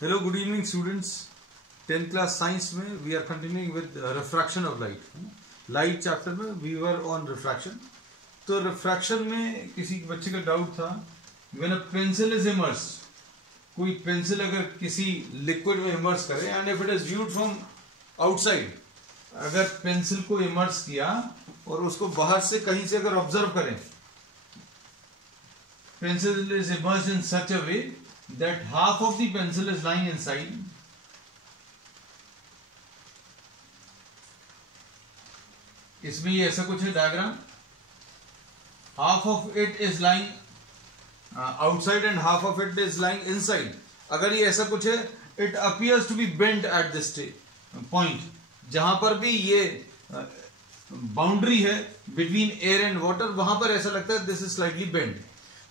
Hello good evening students. 10th class science में we are continuing with refraction of light chapter में we were on refraction. तो refraction में किसी बच्चे का डाउट था, when a pencil is immerse, कोई पेंसिल अगर किसी लिक्विड में इमर्स करे and if it is viewed from outside, अगर पेंसिल को इमर्स किया और उसको बाहर से कहीं से अगर ऑब्जर्व करें, pencil is immersed in such a way that half of the pencil is lying inside इसमें ये ऐसा कुछ है diagram, half of it is lying outside and half of it is lying inside। अगर ये ऐसा कुछ है, it appears to be bent at this point, जहां पर भी ये बाउंड्री है बिटवीन एयर एंड वाटर, वहां पर ऐसा लगता है दिस इज स्लाइटली बेंड।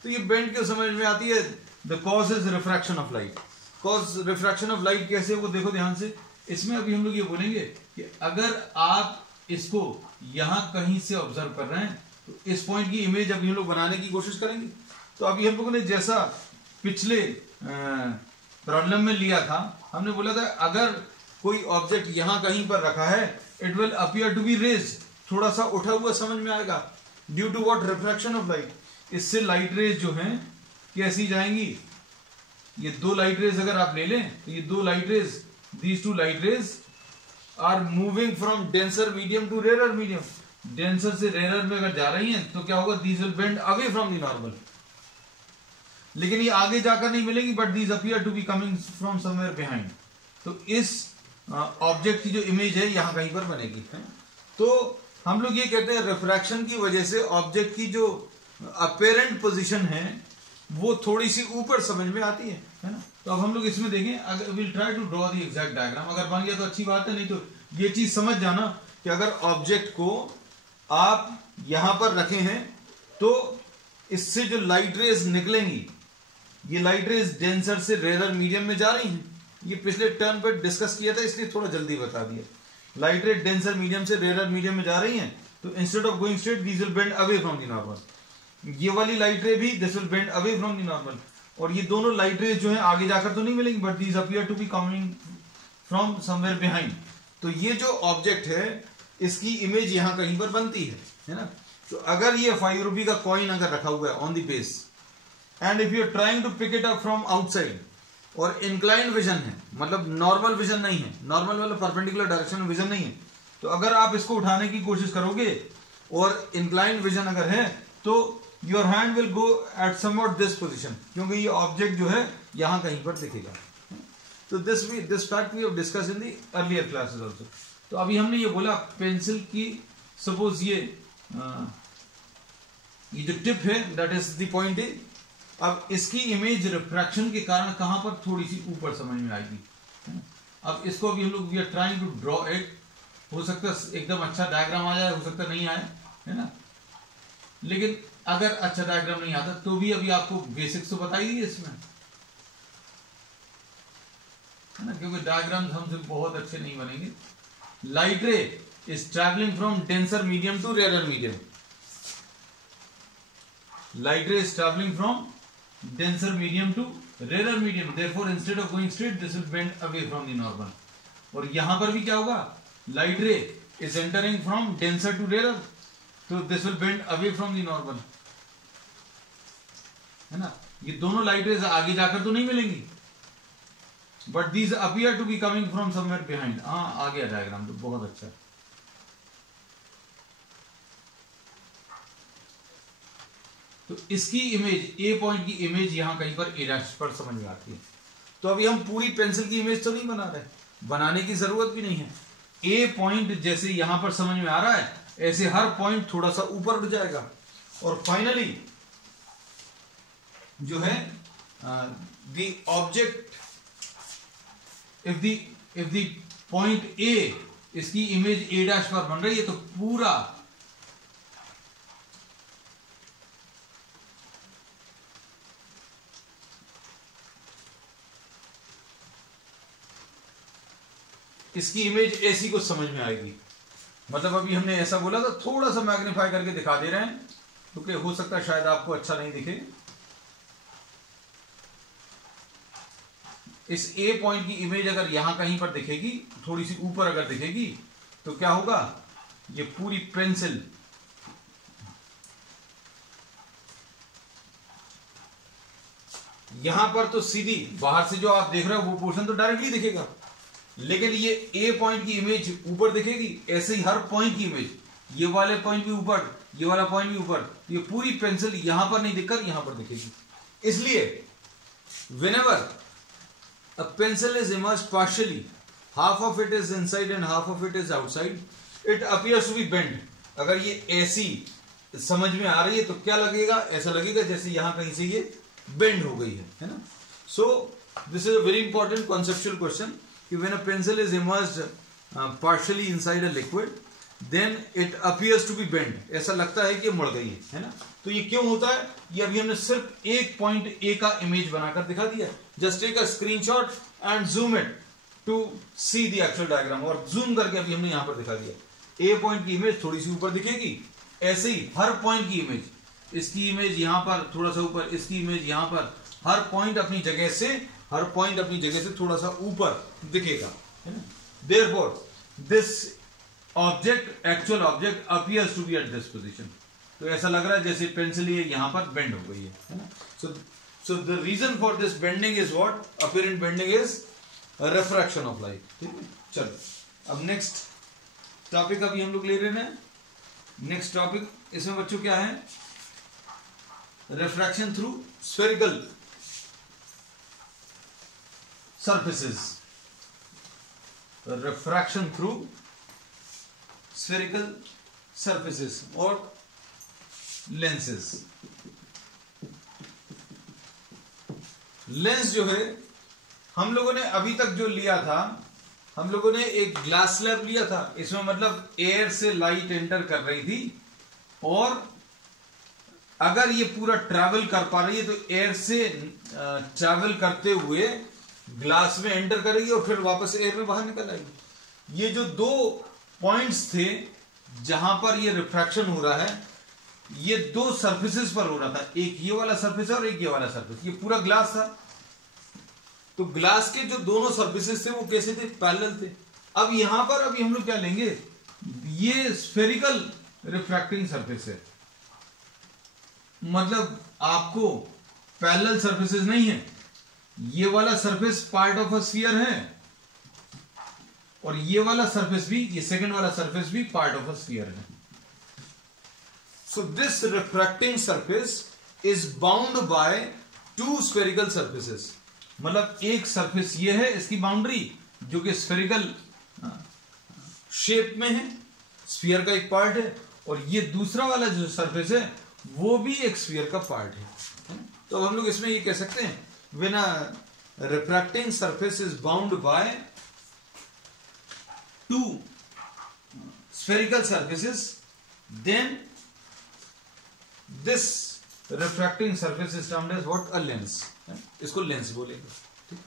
तो ये बेंड क्यों समझ में आती है? The cause is refraction of light. Cause refraction of light कैसे है वो देखो ध्यान से। इसमें अभी हम लोग ये बोलेंगे कि अगर आप इसको यहां कहीं से ऑब्जर्व कर रहे हैं तो इस पॉइंट की इमेज अभी हम लोग बनाने की कोशिश करेंगे। तो अभी हम लोगों ने जैसा पिछले प्रॉब्लम में लिया था, हमने बोला था अगर कोई ऑब्जेक्ट यहां कहीं पर रखा है, it will appear to be raised, थोड़ा सा उठा हुआ समझ में आएगा, due to what? Refraction of light. इससे लाइट रेज जो हैं कैसी जाएंगी? ये दो लाइट रेज अगर आप ले लें तो ये दो light rays, these two light rays are moving from denser medium to rare medium. Denser से रेयर में अगर जा रही हैं तो क्या होगा? These will bend away from the normal. लेकिन ये आगे जाकर नहीं मिलेंगी, but these appear to be coming from somewhere behind. तो इस ऑब्जेक्ट की जो इमेज है यहां कहीं पर बनेगी। तो हम लोग ये कहते हैं रिफ्रैक्शन की वजह से ऑब्जेक्ट की जो अपेरेंट पोजीशन है वो थोड़ी सी ऊपर समझ में आती है ना। तो अब हम लोग इसमें देखें, अगर will try to draw the exact diagram. अगर बन गया तो अच्छी बात है, नहीं तो ये चीज समझ जाना कि अगर ऑब्जेक्ट को आप यहां पर रखे हैं तो इससे जो लाइट रेज निकलेंगी, ये लाइट रेज डेंसर से रेयर मीडियम में जा रही हैं। ये पिछले टर्म पर डिस्कस किया था इसलिए थोड़ा जल्दी बता दिया। लाइट रेज डेंसर मीडियम से रेयर मीडियम में जा रही हैं, तो instead of going straight these will bend away from the normal. ये वाली लाइट रे भी this will bend away from the normal. और ये दोनों लाइट रेज जो है आगे जाकर तो नहीं मिलेंगी, but these appear to be coming from somewhere behind. तो ये जो ऑब्जेक्ट है इसकी इमेज यहां कहीं पर बनती है ना। तो अगर ये 5 रुपए का कॉइन अगर रखा हुआ है on the base, and if you are trying to pick it up from outside, और इंक्लाइंड विजन है, मतलब नॉर्मल विजन नहीं है, नॉर्मल मतलब परपेंडिकुलर डायरेक्शन में विजन नहीं है, तो अगर आप इसको उठाने की कोशिश करोगे और इंक्लाइंड विजन अगर है तो your hand will go at somewhat this position, क्योंकि ये ऑब्जेक्ट जो है यहां कहीं पर दिखेगा। तो this fact we have discuss in the earlier classes also. तो अभी हमने ये बोला पेंसिल की, सपोज ये जो टिप है that is the point A. अब इसकी इमेज रिफ्रैक्शन के कारण कहां पर थोड़ी सी ऊपर समझ में आएगी। अब इसको अभी हम लोग we are trying to draw it. हो सकता है एकदम अच्छा डायग्राम आ जाए, हो सकता नहीं आए, है ना। लेकिन अगर अच्छा डायग्राम नहीं आता तो भी अभी आपको बेसिक्स तो बताइए इसमें, है ना, क्योंकि डायग्राम्स हमसे बहुत अच्छे नहीं बनेंगे। Light ray is travelling from denser medium to rare medium. Light ray is travelling from denser medium to rarer medium, therefore instead of going straight this will bend away from the normal। और यहां पर भी क्या होगा? light ray is entering from denser to rarer, so this will bend away from the normal, है ना। ये दोनों लाइट रेज आगे जाकर तो नहीं मिलेंगी, but these appear to be coming from somewhere behind। हाँ, आ गया डायग्राम, तो बहुत अच्छा। तो इसकी इमेज, ए पॉइंट की इमेज यहां कहीं पर ए डैश पर समझ में आती है। तो अभी हम पूरी पेंसिल की इमेज तो नहीं बना रहे, बनाने की जरूरत भी नहीं है। ए पॉइंट जैसे यहां पर समझ में आ रहा है, ऐसे हर पॉइंट थोड़ा सा ऊपर उठ जाएगा, और फाइनली जो है the object, if the point A, इसकी इमेज ए डैश पर बन रही है, तो पूरा इसकी इमेज ऐसी को समझ में आएगी। मतलब अभी हमने ऐसा बोला था, थोड़ा सा मैग्नीफाई करके दिखा दे रहे हैं, क्योंकि हो सकता है शायद आपको अच्छा नहीं दिखे। इस ए पॉइंट की इमेज अगर यहां कहीं पर दिखेगी, थोड़ी सी ऊपर अगर दिखेगी, तो क्या होगा, ये पूरी पेंसिल यहां पर तो सीधी बाहर से जो आप देख रहे हो वो पोर्शन तो डायरेक्टली दिखेगा, लेकिन ये ए पॉइंट की इमेज ऊपर दिखेगी। ऐसे ही हर पॉइंट की इमेज, ये वाले पॉइंट भी ऊपर, ये वाला पॉइंट भी ऊपर, ये पूरी पेंसिल यहां पर नहीं दिखकर यहां पर दिखेगी। इसलिए whenever a pencil is immersed partially, half of it is inside and half of it is outside, it appears to be bent. अगर ये ऐसी समझ में आ रही है तो क्या लगेगा, ऐसा लगेगा जैसे यहां कहीं से ये बेंड हो गई है ना। So this is a very important conceptual question कि when a pencil is immersed partially inside a liquid then it appears to be bend, ऐसा लगता है कि मुड़ गई है ना। तो ये क्यों होता है, ये अभी हमने सिर्फ एक पॉइंट ए का इमेज बनाकर दिखा दिया। Just take a screenshot and zoom it to see the actual diagram, और जूम करके अभी हमने यहां पर दिखा दिया। ए पॉइंट की इमेज थोड़ी सी ऊपर दिखेगी, ऐसे ही हर पॉइंट की इमेज, इसकी इमेज यहां पर थोड़ा सा ऊपर, इसकी इमेज यहां पर, हर पॉइंट अपनी जगह से थोड़ा सा ऊपर दिखेगा, है ना। Therefore this object, actual object appears to be at this position, तो ऐसा लग रहा है जैसे पेंसिल ये यहां पर बेंड हो गई है ना। So the reason for this bending is what, apparent bending is refraction of light. ठीक है, चलो अब नेक्स्ट टॉपिक अभी हम लोग ले रहे हैं। नेक्स्ट टॉपिक इसमें बच्चों क्या है, refraction through spherical surfaces, refraction through spherical surfaces और lenses। लेंस जो है हम लोगों ने अभी तक जो लिया था, हम लोगों ने एक ग्लास स्लैब लिया था, इसमें मतलब एयर से लाइट एंटर कर रही थी, और अगर ये पूरा ट्रैवल कर पा रही है तो एयर से ट्रैवल करते हुए ग्लास में एंटर करेगी और फिर वापस एयर में बाहर निकल आएगी। ये जो दो पॉइंट्स थे जहां पर ये रिफ्रैक्शन हो रहा है, ये दो सरफेसेस पर हो रहा था, एक ये वाला सरफेस और एक ये वाला सरफेस, ये पूरा ग्लास था। तो ग्लास के जो दोनों सरफेसेस थे वो कैसे थे, पैरेलल थे। अब यहां पर अभी हम लोग क्या लेंगे, ये स्फेरिकल रिफ्रैक्टिंग सरफेस है, मतलब आपको पैरेलल सरफेसेस नहीं है। ये वाला surface part of a sphere है, और ये वाला सरफेस भी, ये सेकंड वाला सरफेस भी पार्ट ऑफ अ स्फीयर है। So this refracting surface is bound by two spherical surfaces, मतलब एक सरफेस ये है, इसकी बाउंड्री जो कि स्फेरिकल शेप में है, स्फीयर का एक पार्ट है, और ये दूसरा वाला जो सरफेस है वो भी एक स्फीयर का पार्ट है। तो हम लोग इसमें ये कह सकते हैं, when a refracting surface is bound by two spherical surfaces, then this refracting surface is termed as what, a lens। इसको लेंस बोलेंगे।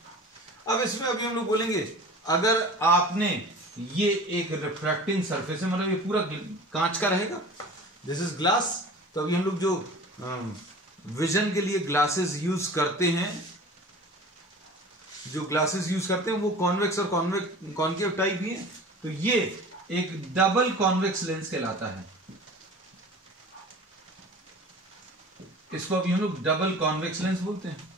अब इसमें अभी हम लोग बोलेंगे, अगर आपने ये एक रिफ्रैक्टिंग सरफेस है, मतलब ये पूरा कांच का रहेगा, दिस इज ग्लास। तो अभी हम लोग जो विजन के लिए ग्लासेस यूज करते हैं, वो कॉन्वेक्स और कॉन्केव टाइप ही है। तो ये एक डबल कॉन्वेक्स लेंस कहलाता है, इसको अभी हम लोग डबल कॉन्वेक्स लेंस बोलते हैं।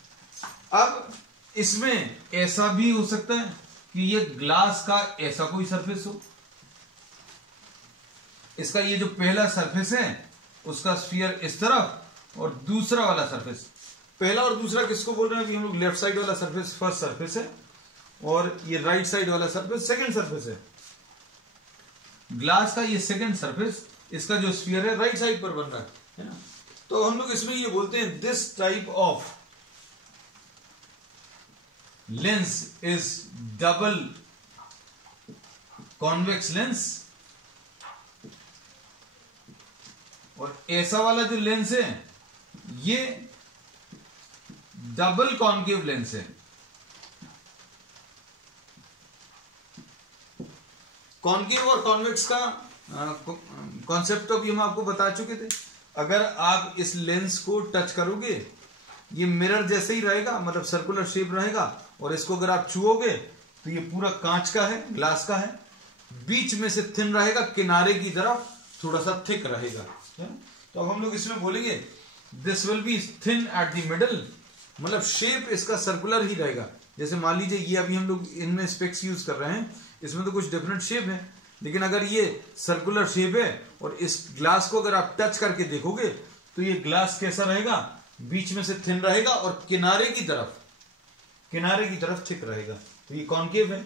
अब इसमें ऐसा भी हो सकता है कि ये ग्लास का ऐसा कोई सरफेस हो, इसका ये जो पहला सरफेस है उसका स्फीयर इस तरफ, और दूसरा वाला सरफेस, पहला और दूसरा किसको बोल रहे हैं अभी हम लोग, लेफ्ट साइड वाला सरफेस फर्स्ट सरफेस है, और ये राइट साइड वाला सरफेस सेकंड सरफेस है। ग्लास का ये सेकंड सरफेस, इसका जो स्फीयर है राइट साइड पर बन रहा है ना। तो हम लोग इसमें ये बोलते हैं, this type of lens is double convex lens, और ऐसा वाला जो लेंस है ये डबल कॉन्केव लेंस है। कॉन्केव और कॉन्वेक्स का कॉन्सेप्ट तो भी हम आपको बता चुके थे। अगर आप इस लेंस को टच करोगे ये मिरर जैसे ही रहेगा, मतलब सर्कुलर शेप रहेगा, और इसको अगर आप छुओगे तो ये पूरा कांच का है, ग्लास का है, बीच में से थिन रहेगा, किनारे की तरफ थोड़ा सा थिक रहेगा। तो अब हम लोग इसमें बोलेंगे this will B thin at the middle, मतलब शेप इसका सर्कुलर ही रहेगा। जैसे मान लीजिए ये अभी हम लोग इनमें स्पेक्स यूज कर रहे हैं, इसमें तो कुछ डिफरेंट शेप है, लेकिन अगर ये सर्कुलर शेप है और इस ग्लास को अगर आप टच करके देखोगे तो ये ग्लास कैसा रहेगा, बीच में से थिन रहेगा और किनारे की तरफ थिक रहेगा। तो ये कॉनकेव है।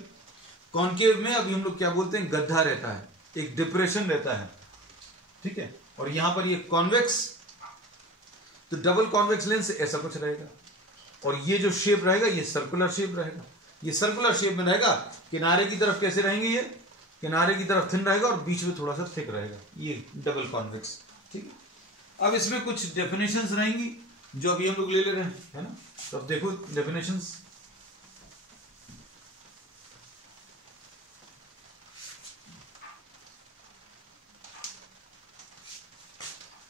कॉनकेव में अभी हम लोग क्या बोलते हैं, गड्ढा रहता है, एक डिप्रेशन रहता है, ठीक है। और यहां पर ये कॉन्वेक्स, तो डबल कॉन्वेक्स लेंस ऐसा कुछ रहेगा, और ये जो शेप रहेगा ये सर्कुलर शेप रहेगा। ये सर्कुलर शेप में रहेगा, किनारे की तरफ कैसे रहेंगे, ये किनारे की तरफ थिन रहेगा और बीच में थोड़ा सा थिक रहेगा, ये डबल कॉन्वेक्स, ठीक है। अब इसमें कुछ डेफिनेशंस रहेंगी जो अभी हम लोग ले रहे हैं, है ना। तो अब देखो डेफिनेशंस,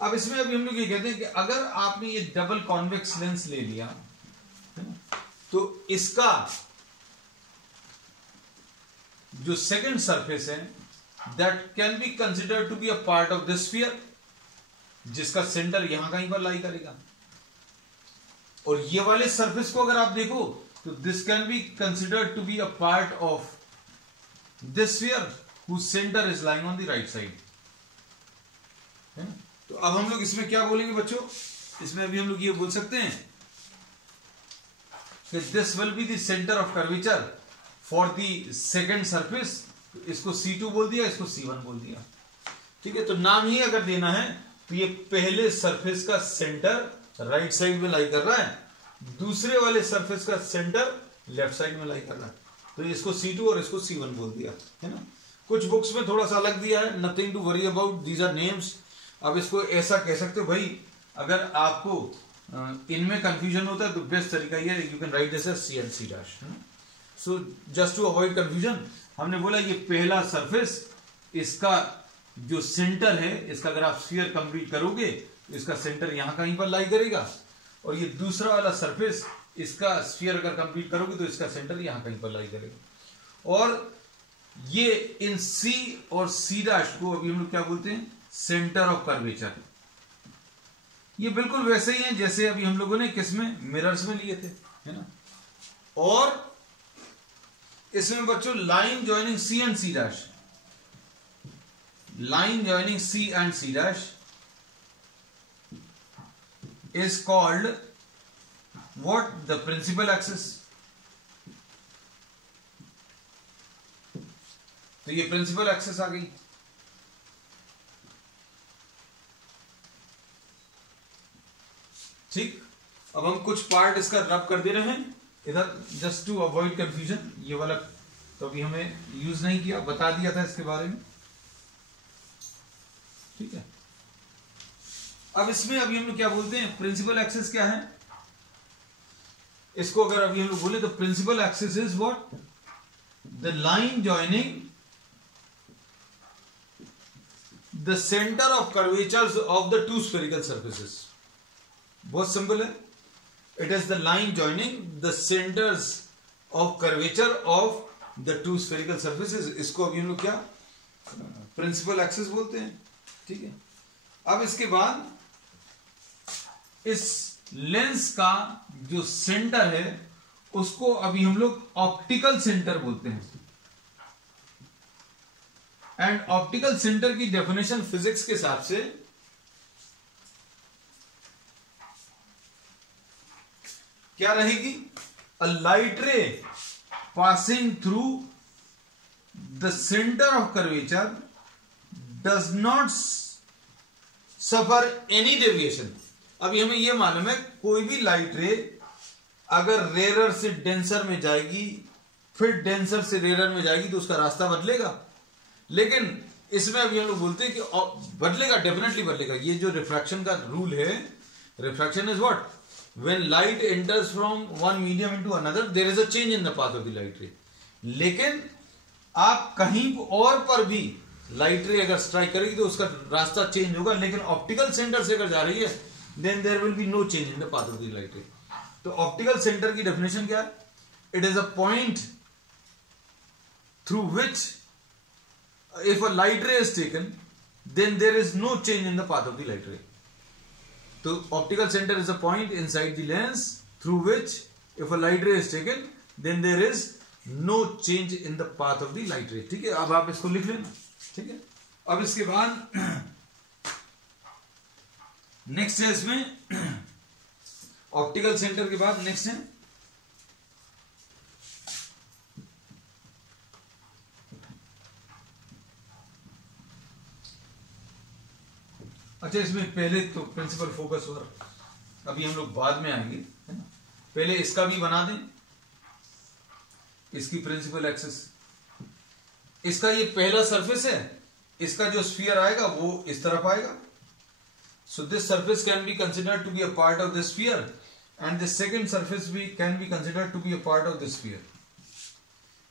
अब इसमें अभी हम लोग ये कहते हैं कि अगर आपने ये डबल कॉन्वेक्स लेंस ले लिया, तो इसका जो सेकंड सरफेस है that can be considered to be a part of this sphere, जिसका सेंटर यहां कहीं पर लाई करेगा। और ये वाले सरफेस को अगर आप देखो तो this can be considered to be a part of this sphere whose centre is lying on the right side. तो अब हम लोग इसमें क्या बोलेंगे बच्चों, इसमें अभी हम लोग ये बोल सकते हैं कि this will be the centre of curvature for the second surface. इसको C2 बोल दिया, इसको C1 बोल दिया, ठीक है। तो नाम ही अगर देना है तो ये पहले सरफेस का सेंटर राइट साइड में लाई कर रहा है, दूसरे वाले सरफेस का सेंटर लेफ्ट साइड में लाई कर रहा है, तो इसको C2 और इसको C1 बोल दिया, है ना। कुछ बुक्स में थोड़ा सा अलग दिया है, nothing to worry about, these are names. अब इसको ऐसा कह सकते हो भाई, अगर आपको इनमें कंफ्यूजन होता है तो बेस्ट तरीका ये है, you can write this as C and C'। So just to avoid confusion, हमने बोला ये पहला सरफेस, इसका जो सेंटर है, इसका अगर आप स्फीयर कंप्लीट करोगे तो इसका सेंटर यहां कहीं पर लाई करेगा, और ये दूसरा वाला सरफेस, इसका स्फीयर अगर कंप्लीट करोगे तो इसका सेंटर यहां कहीं पर लाई करेगा। और ये इन C और C' को अभी हम लोग क्या बोलते हैं, सेंटर ऑफ कर्वेचर। ये बिल्कुल वैसे ही है जैसे अभी हम लोगों ने किसमें, मिरर्स में लिए थे, है ना। और इसमें बच्चों line joining C and C', line joining C and C' is called what, the principal axis। तो ये प्रिंसिपल एक्सिस आ गई। ठीक, अब हम कुछ पार्ट इसका रब कर दे रहे हैं इधर, जस्ट टू अवॉइड कंफ्यूजन। ये वाला तो अभी हमें यूज नहीं किया, बता दिया था इसके बारे में, ठीक है। अब इसमें अभी हम लोग क्या बोलते हैं, प्रिंसिपल एक्सिस क्या है, इसको अगर अभी हम लोग बोले तो principal axis is what, the line joining the centre of curvatures of the two spherical surfaces. बहुत सिंपल है, it is the line joining the centres of curvature of the two spherical surfaces. इसको अभी हम लोग क्या principal axis बोलते हैं, ठीक है। अब इसके बाद इस लेंस का जो सेंटर है उसको अभी हम लोग ऑप्टिकल सेंटर बोलते हैं। एंड ऑप्टिकल सेंटर की डेफिनेशन फिजिक्स के हिसाब से क्या रहेगी, a light ray passing through the centre of curvature does not suffer any deviation. अभी हमें यह मालूम है कोई भी लाइट रे अगर रेयर से डेंसर में जाएगी, फिर डेंसर से रेयर में जाएगी तो उसका रास्ता बदलेगा, लेकिन इसमें अभी हम लोग बोलते हैं कि बदलेगा, डेफिनेटली बदलेगा। ये जो रिफ्रैक्शन का रूल है, refraction is what, when light enters from one medium into another there is a change in the path of the light ray. लेकिन आप कहीं और पर भी लाइट रे अगर स्ट्राइक करेगी तो उसका रास्ता चेंज होगा, लेकिन ऑप्टिकल सेंटर से अगर जा रही है then there will be no change in the path of the light ray. तो ऑप्टिकल सेंटर की डेफिनेशन क्या है? It is a point through which if a light ray is taken, then there is no change in the path of the light ray. So optical center is a point inside the lens through which if a light ray is taken, then there is no change in the path of the light ray. ठीक है, अब आप इसको लिख लेना. ठीक है, अब इसके बाद नेक्स्ट है इसमें ऑप्टिकल सेंटर के बाद नेक्स्ट है अच्छा. इसमें पहले तो प्रिंसिपल फोकस वर्क, अभी हम लोग बाद में आएंगे, है ना. पहले इसका भी बना दें, इसकी प्रिंसिपल एक्सिस. इसका ये पहला सरफेस है, इसका जो स्फीयर आएगा वो इस तरफ आएगा. So this surface can be considered to be a part of this sphere and this second surface भी can be considered to be a part of this sphere.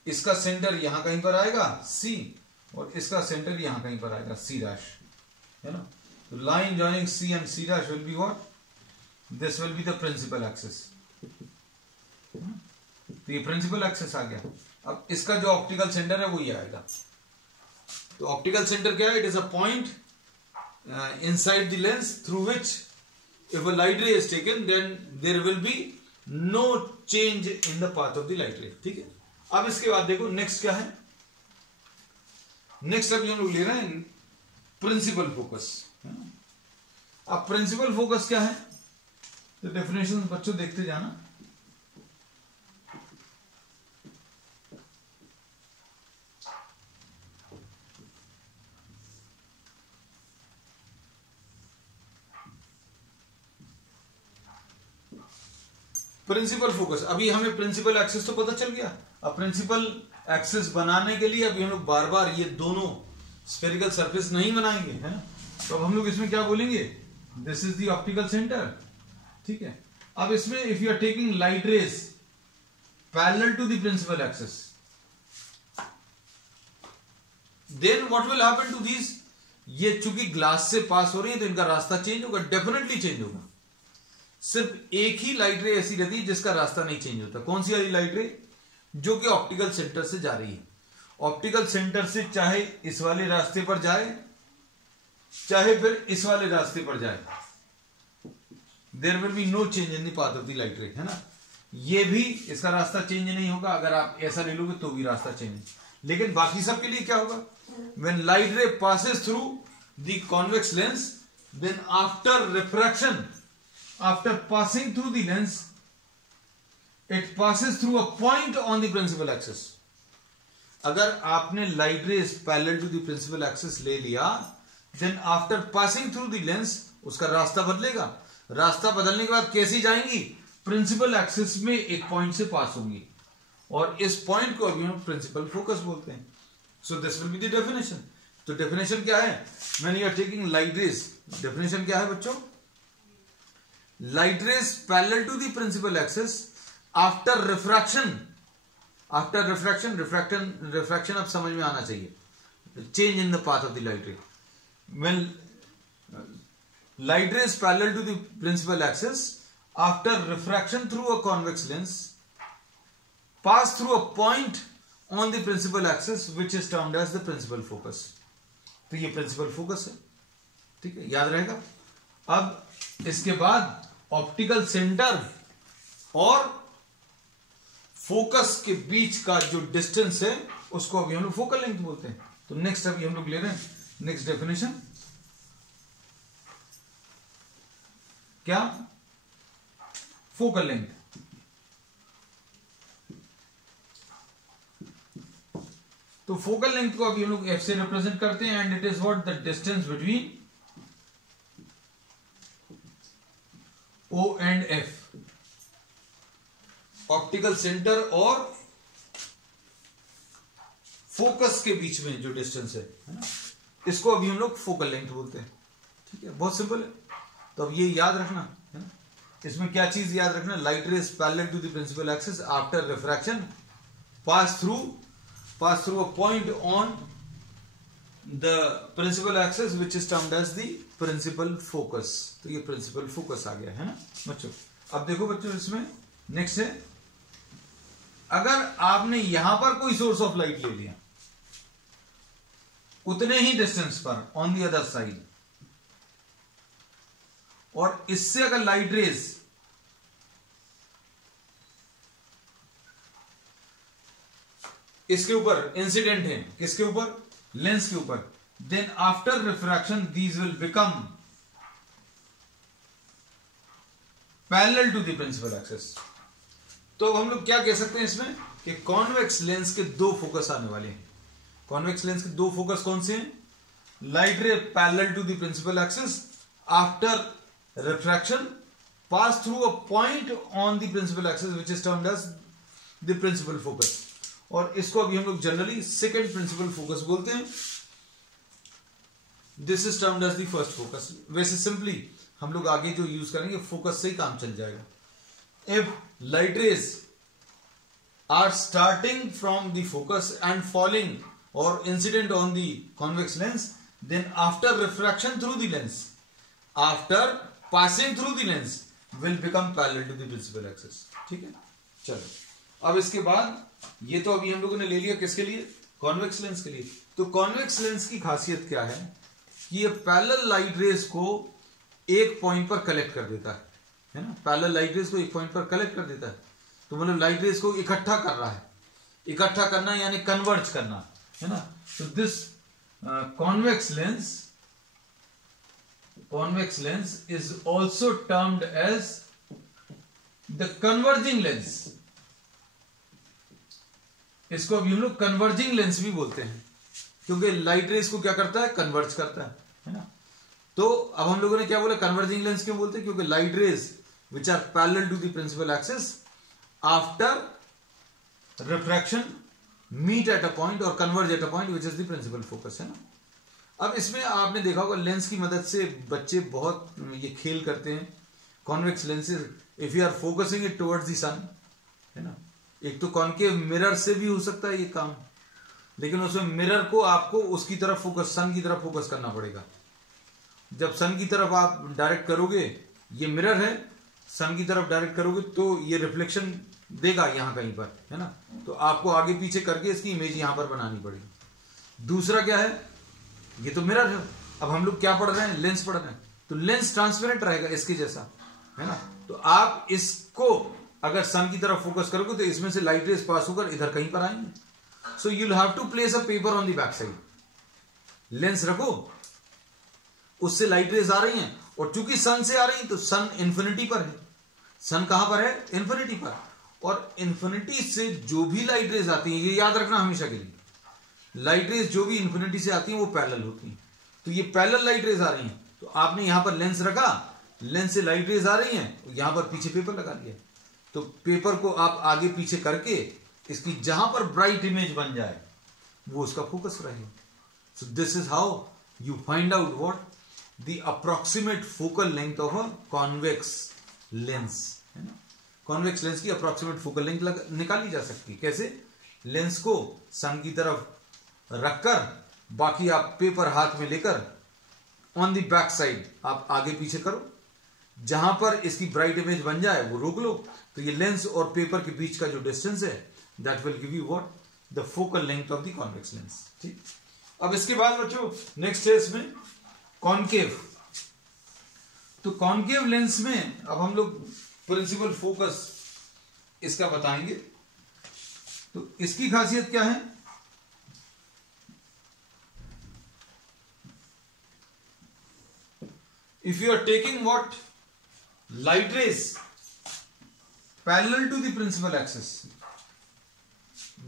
इसका सेंटर यहां कहीं पर आएगा C, और इसका सेंटर यहां कहीं पर आएगा C डैश, है ना. The line joining C and C dash will be what? This will be the principal axis. तो ये principal axis आ गया. अब इसका जो ऑप्टिकल सेंटर है वो ये आएगा. तो ऑप्टिकल सेंटर क्या है? It is a point inside the lens through which if a light ray is taken, then there will be no change in the path of the light ray. ठीक है. अब इसके बाद देखो नेक्स्ट क्या है. नेक्स्ट अभी हम लोग ले रहे हैं प्रिंसिपल फोकस. अब प्रिंसिपल फोकस क्या है? तो डेफिनेशन बच्चों देखते जाना. प्रिंसिपल फोकस, अभी हमें प्रिंसिपल एक्सिस तो पता चल गया. अब प्रिंसिपल एक्सिस बनाने के लिए अभी हम लोग बार बार ये दोनों स्फेरिकल सरफेस नहीं बनाएंगे, है ना. तो अब हम लोग इसमें क्या बोलेंगे? This is the optical centre. ठीक है. अब इसमें if you are taking light rays parallel to the principal axis, then what will happen to these? ये चूंकि ग्लास से पास हो रही है तो इनका रास्ता चेंज होगा, डेफिनेटली चेंज होगा. सिर्फ एक ही लाइट रे ऐसी रहती है जिसका रास्ता नहीं चेंज होता. कौन सी वाली लाइट रे? जो कि ऑप्टिकल सेंटर से जा रही है. ऑप्टिकल सेंटर से चाहे इस वाले रास्ते पर जाए, चाहे फिर इस वाले रास्ते पर जाए, there will be no change in the path of the light ray, है ना. ये भी इसका रास्ता चेंज नहीं होगा. अगर आप ऐसा ले लोगे तो भी रास्ता चेंज. लेकिन बाकी सब के लिए क्या होगा? When light ray passes through the convex lens, then after refraction, after passing through the lens, it passes through a point on the principal axis. अगर आपने light rays parallel to the principal axis ले लिया, then after passing through the lens उसका रास्ता बदलेगा. रास्ता बदलने के बाद कैसी जाएंगी? प्रिंसिपल एक्सिस में एक पॉइंट से पास होंगी, और इस पॉइंट को अभी हम प्रिंसिपल फोकस बोलते हैं. So this will be the definition. तो डेफिनेशन क्या है? When you are taking light rays, definition क्या है बच्चों? Light rays parallel to the principal axis after refraction. After refraction अब समझ में आना चाहिए. Change in the path of the light ray. When light rays parallel to the principal axis after refraction through a convex lens pass through a point on the principal axis which is termed as the principal focus. तो ये principal focus है. ठीक है, याद रहेगा. अब इसके बाद ऑप्टिकल सेंटर और फोकस के बीच का जो डिस्टेंस है उसको अभी हम लोग फोकल लेंथ बोलते हैं. तो नेक्स्ट अभी हम लोग ले रहे हैं नेक्स्ट डेफिनेशन. क्या? Focal length. तो फोकल लेंथ को अभी हम लोग एफ से रिप्रेजेंट करते हैं, and it is what? The distance between O and F. Optical centre और फोकस के बीच में जो डिस्टेंस है ना, इसको अभी हम लोग फोकल लेंथ बोलते हैं. ठीक है, बहुत सिंपल है. तो अब ये याद रखना है ना. इसमें क्या चीज याद रखना? Light rays parallel to the principal axis after refraction pass through a point on the principal axis which is termed as the principal focus. तो ये प्रिंसिपल फोकस आ गया है ना बच्चों. अब देखो बच्चों, इसमें नेक्स्ट है, अगर आपने यहां पर कोई सोर्स ऑफ लाइट ले लिया उतने ही डिस्टेंस पर ऑन दी अदर साइड, और इससे अगर लाइट रेज इसके ऊपर इंसिडेंट है, किसके ऊपर, लेंस के ऊपर, then after refraction these will become parallel to the principal axis. तो हम लोग क्या कह सकते हैं इसमें कि कॉन्वेक्स लेंस के दो फोकस आने वाले हैं। कॉन्वेक्स लेंस के दो फोकस कौन से हैं, light ray parallel to the principal axis after refraction pass through a point on the principal axis which is termed as the principal focus, और इसको अभी हम लोग जनरली सेकेंड प्रिंसिपल फोकस बोलते हैं। This is termed as the first focus. वैसे simply हम लोग आगे जो यूज करेंगे फोकस से ही काम चल जाएगा। If light rays are starting from the focus and falling और incident on the convex lens, then after refraction through the lens, after passing through the lens will become parallel to the principal axis. ठीक है, चलो अब इसके बाद ये तो अभी हम लोगों ने ले लिया किसके लिए, कॉन्वेक्स लेंस के लिए। तो कॉन्वेक्स लेंस की खासियत क्या है कि ये पैरेलल लाइट रेज को एक पॉइंट पर कलेक्ट कर देता है ना, पैरेलल लाइट रेज को एक पॉइंट पर कलेक्ट कर देता है। तो मतलब लाइट रेज को इकट्ठा कर रहा है, इकट्ठा करना यानी कन्वर्ज करना है ना। तो this convex lens is also termed as the converging lens। इसको अभी हम लोग कन्वर्जिंग लेंस भी बोलते हैं क्योंकि लाइट रेज को क्या करता है, कन्वर्ज करता है ना। तो अब हम लोगों ने क्या बोला, कन्वर्जिंग लेंस क्यों बोलते हैं, क्योंकि light rays which are parallel to the principal axis after refraction meet at a point और converge at a point which is the principal focus है ना। अब इसमें आपने देखा होगा लेंस की मदद से बच्चे बहुत ये खेल करते हैं। Convex lenses if you are focusing it towards the sun है ना, एक तो कॉनकेव मिरर से भी हो सकता है ये काम, लेकिन उसमें मिरर को आपको उसकी तरफ फोकस, सन की तरफ फोकस करना पड़ेगा। जब सन की तरफ आप डायरेक्ट करोगे, ये मिरर है, सन की तरफ डायरेक्ट करोगे तो ये रिफ्लेक्शन देगा यहां कहीं पर है ना, तो आपको आगे पीछे करके इसकी इमेज यहां पर बनानी पड़ेगी। दूसरा क्या है, ये तो मिरर है, अब हम लोग क्या पढ़ रहे हैं, लेंस पढ़ रहे हैं, तो लेंस ट्रांसपेरेंट रहेगा इसके जैसा है ना। तो आप इसको अगर सन की तरफ फोकस करोगे तो इसमें से लाइट रेज पास होकर इधर कहीं पर आएंगे। So you have to place a paper on the back side, lens रखो, उससे लाइट रेज आ रही हैं, और चूंकि सन से आ रही है तो सन इंफिनिटी पर है। सन कहां पर है, इंफिनिटी पर, और इंफिनिटी से जो भी लाइट रेज आती है, ये याद रखना हमेशा के लिए, लाइट रेज जो भी इंफिनिटी से आती है वो पैरेलल होती है। तो ये पैरेलल लाइट रेज आ रही हैं, तो आपने यहां पर लेंस रखा, लेंस से लाइट रेज आ रही हैं, यहां पर पीछे पेपर लगा दिया, तो पेपर को आप आगे पीछे करके इसकी जहां पर ब्राइट इमेज बन जाए वो उसका फोकस रहेगा। सो this is how you find out what the approximate focal length of a convex lens है ना। कॉन्वेक्स लेंस की अप्रोक्सीमेट फोकल लेंथ निकाली जा सकती है कैसे, लेंस को सन की तरफ रखकर, बाकी आप पेपर हाथ में लेकर ऑन द बैक साइड आप आगे पीछे करो, जहां पर इसकी ब्राइट इमेज बन जाए वो रोक लो, तो ये लेंस और पेपर के बीच का जो डिस्टेंस है that will give you what, the focal length of the convex lens. ठीक, अब इसके बाद बच्चों नेक्स्ट है इसमें कॉनकेव। तो कॉनकेव लेंस में अब हम लोग प्रिंसिपल फोकस इसका बताएंगे। तो इसकी खासियत क्या है, if you are taking what, light rays parallel to the principal axis,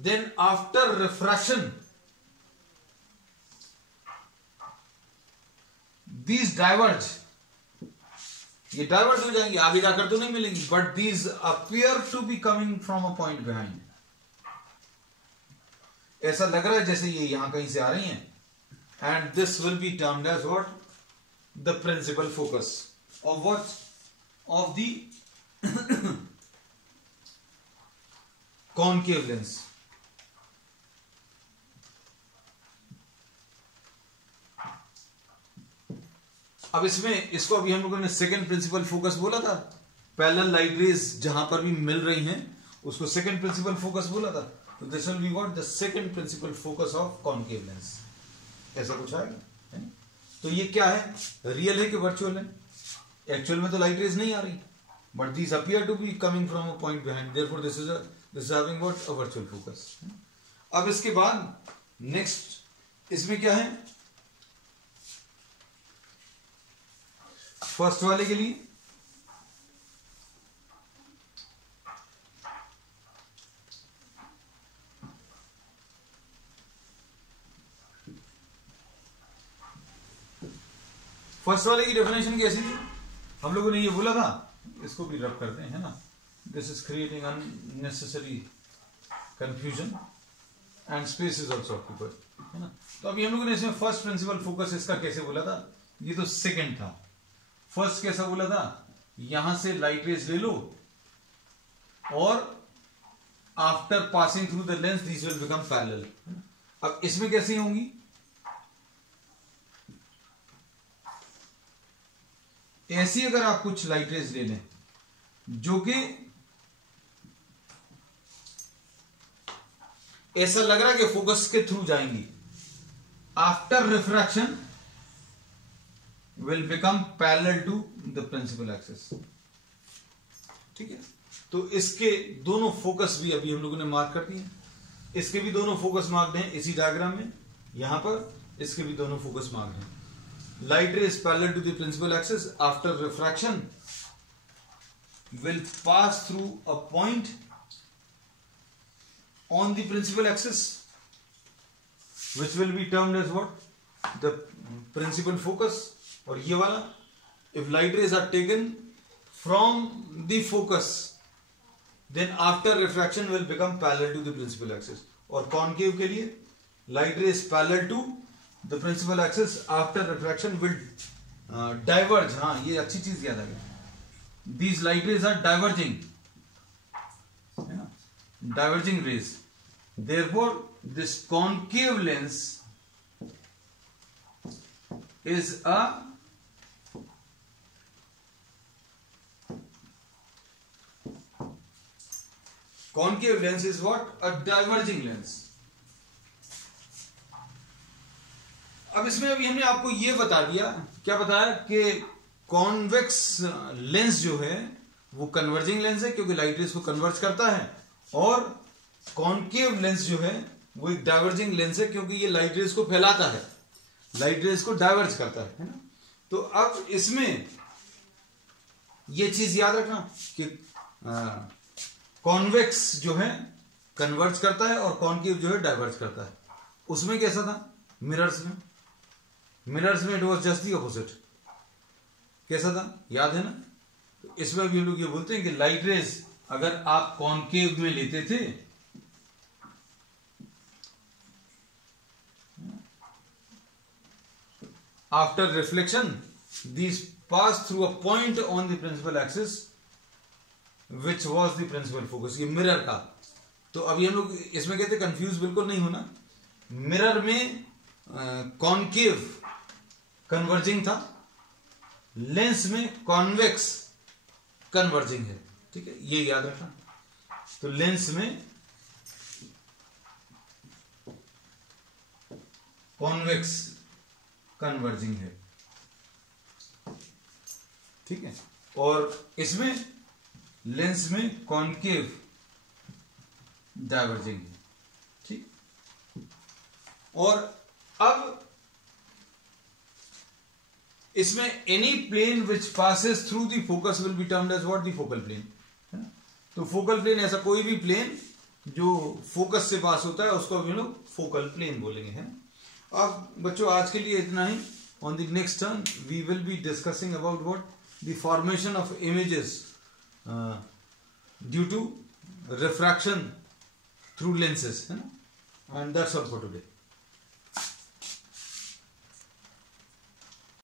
then after refraction these diverge, ये डाइवर्ज हो जाएंगे, आगे जाकर तो नहीं मिलेंगी, but these appear to be coming from a point behind। ऐसा लग रहा है जैसे ये यहां कहीं से आ रही हैं, and this will be termed as what, the principal focus of what, of the concave lens। अब इसमें इसको अभी हम लोगों ने सेकेंड प्रिंसिपल फोकस बोला था, पैरेलल लाइट रेज जहां पर भी मिल रही हैं उसको सेकंड प्रिंसिपल फोकस बोला था। तो this will be what the second principal focus of concave lens, ऐसा कुछ आएगा है? तो ये क्या है, रियल है कि वर्चुअल है? एक्चुअल में तो लाइट रेज नहीं आ रही, but these appear to be coming from a point behind, therefore this is having what a virtual focus. अब इसके बाद नेक्स्ट इसमें क्या है, फर्स्ट वाले के लिए फर्स्ट वाले की डेफिनेशन कैसी थी, हम लोगों ने ये बोला था, इसको भी रब करते हैं ना, this is creating unnecessary confusion and space is also occupied, है ना। तो अभी हम लोगों ने इसमें फर्स्ट प्रिंसिपल फोकस इसका कैसे बोला था, ये तो सेकंड था। फर्स्ट कैसा बोला था, यहां से लाइट रेज ले लो और after passing through the lens this will become parallel. अब इसमें कैसी होंगी, ऐसी अगर आप कुछ लाइट रेज ले लें जो कि ऐसा लग रहा है कि फोकस के थ्रू जाएंगी, after refraction will become parallel to the principal axis, ठीक है। तो इसके दोनों फोकस भी अभी हम लोगों ने मार्क कर दिए, इसके भी दोनों फोकस मार्क्ड हैं इसी डायग्राम में, यहां पर इसके भी दोनों फोकस मार्क्ड हैं। Light rays parallel to the principal axis after refraction will pass through a point on the principal axis which will be termed as what, the principal focus। और ये वाला, if light rays are taken from the focus then after refraction will become parallel to the principal axis। और concave के लिए light rays parallel to the principal axis after refraction will diverge। हाँ, ये अच्छी चीज याद आ गई, these light rays are diverging, है ना, diverging rays, therefore this concave lens is a concave lens is what, a diverging lens। अब इसमें अभी हमने आपको ये बता दिया, क्या बताया कि कॉन्वेक्स लेंस जो है वो कन्वर्जिंग लेंस है क्योंकि लाइट रेज को कन्वर्ज करता है, और कॉन्केव लेंस जो है वो एक डाइवर्जिंग लेंस है क्योंकि ये लाइट रेज को फैलाता है, लाइट रेज को डाइवर्ज करता है ना। तो अब इसमें ये चीज याद रखना कि कॉन्वेक्स जो है कन्वर्ज करता है और कॉन्केव जो है डाइवर्ज करता है। उसमें कैसा था, मिरर्स में it was just the opposite, कैसा था याद है ना। तो इसमें भी हम लोग ये बोलते हैं कि लाइट रेज अगर आप कॉन्केव में लेते थे after reflection these pass through a point on the principal axis which was the principal focus, ये मिरर का। तो अभी हम लोग इसमें कहते हैं कंफ्यूज बिल्कुल नहीं होना, मिरर में कॉन्केव कन्वर्जिंग था, लेंस में कॉन्वेक्स कन्वर्जिंग है, ठीक है, ये याद रखना। तो लेंस में कॉन्वेक्स कन्वर्जिंग है, ठीक है, और इसमें लेंस में कॉन्केव डाइवर्जिंग है, ठीक। और अब इसमें any plane which passes through the focus will be termed as what, the focal plane, है ना। तो फोकल प्लेन ऐसा कोई भी प्लेन जो फोकस से पास होता है उसको हम लोग फोकल प्लेन बोलेंगे, है ना। अब बच्चों आज के लिए इतना ही। On the next turn we will be discussing about what, the formation of images due to refraction through lenses, है ना। And that's all for today.